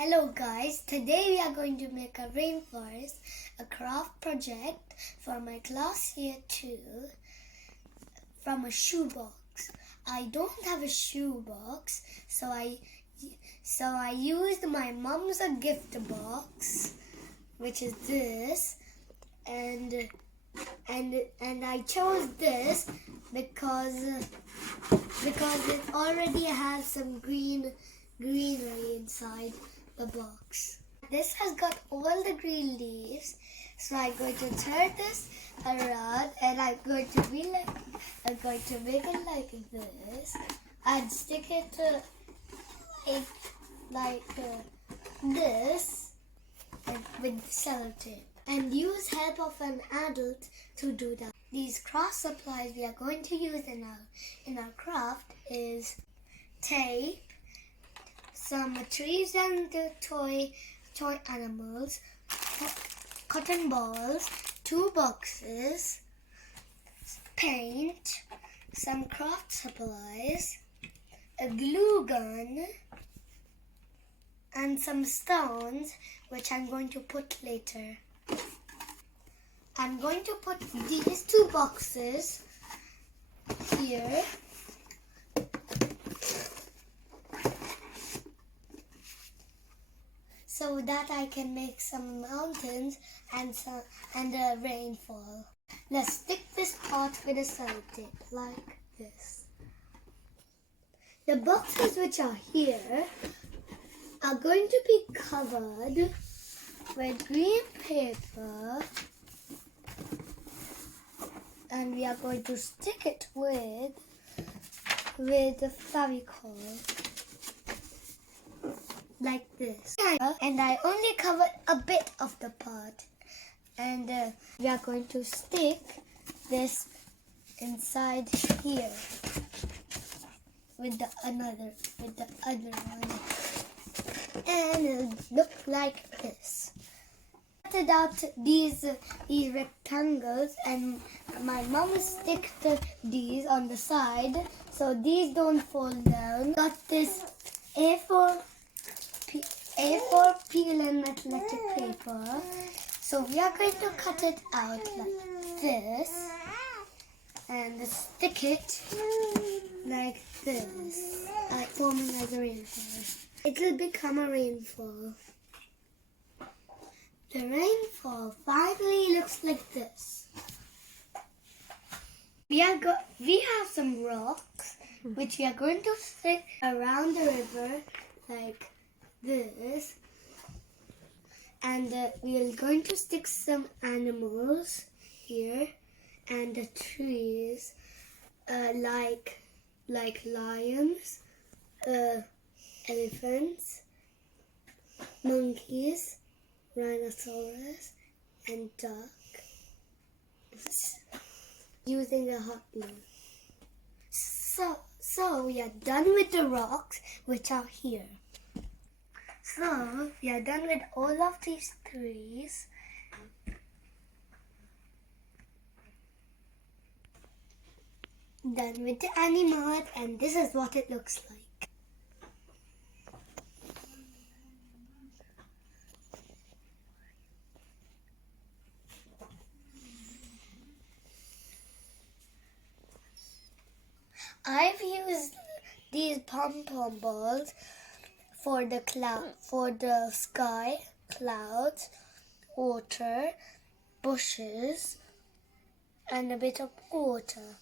Hello guys, today we are going to make a rainforest, a craft project for my class year 2 from a shoebox. I don't have a shoebox, so I used my mom's gift box, which is this, and I chose this because it already has some greenery inside the box. This has got all the green leaves, so I'm going to turn this around and I'm going to make it like this and stick it like this and with sellotape, and use help of an adult to do that. These craft supplies we are going to use in our craft is tape, some trees and toy animals, cotton balls, 2 boxes, paint, some craft supplies, a glue gun, and some stones which I'm going to put later. I'm going to put these 2 boxes here. So that I can make some mountains and a rainfall. Let's stick this part with a sellotape like this. The boxes which are here are going to be covered with green paper, and we are going to stick it with the Fevicol. Like this. And I only covered a bit of the part, and we are going to stick this inside here with the other one, and it'll look like this. I cutted out these rectangles, and my mom sticked these on the side so these don't fall down. Got this A4 peel and athletic paper. So we are going to cut it out like this and stick it like this, forming as a rainfall. It will become a rainfall. The rainfall finally looks like this. We have some rocks which we are going to stick around the river like this, and we are going to stick some animals here and the trees like lions, elephants, monkeys, rhinoceros, and duck, using a hot glue. So we are done with the rocks which are here. So we are done with all of these trees. Done with the animals, and this is what it looks like. I've used these pom-pom balls for the sky, clouds, water, bushes, and a bit of water.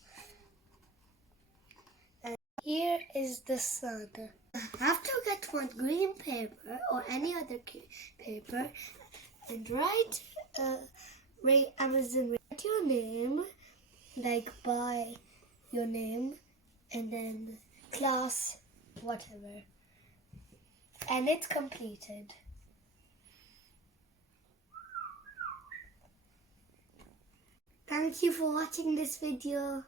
And here is the sun. I have to get one green paper or any other paper and write your name, like by your name, and then class, whatever. And it's completed. Thank you for watching this video.